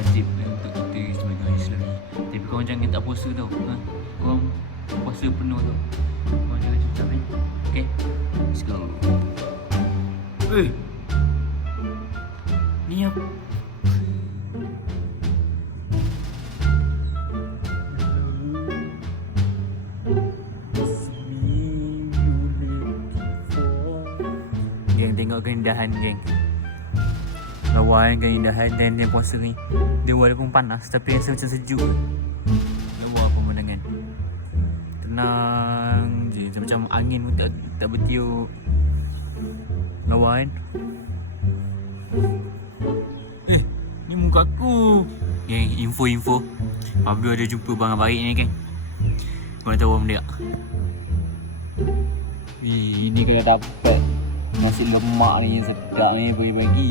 wajib untuk kita sebagai orang Islam ni. Tapi korang jangan tak puasa tau. Korang puasa penuh tau. Korang jangan macam ni. Okay, let's go. Ni apa? Geng, tengok keindahan geng. Lawa kan keindahan dan yang puasa ni. Dia walaupun panas tapi rasa macam sejuk. Lawa pemandangan. Tenang je, macam angin pun tak bertiup. Lawa kan. Ni muka aku. Geng, info. Pablo ada jumpa bang baik ni geng. Korang tahu apa benda tak? Ini kena dapat nasi lemak ni sedap ni bagi-bagi.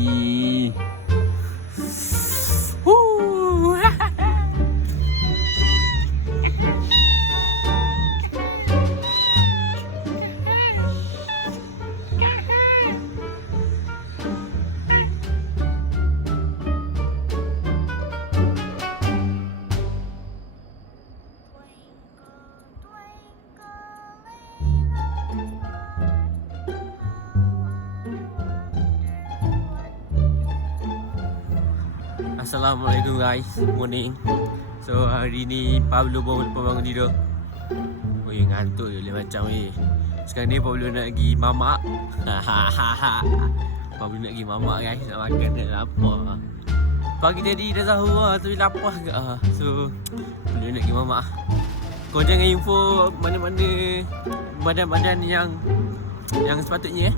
Assalamualaikum guys, morning. So hari ni Pablo baru lepas bangun tidur. Ngantuk je macam Sekarang ni Pablo nak pergi mamak. Pablo nak pergi mamak guys, nak makan dah lapar. Pagi tadi dah sahur lah tapi lapar agak So Pablo nak pergi mamak. Kau jangan info mana-mana badan-badan yang sepatutnya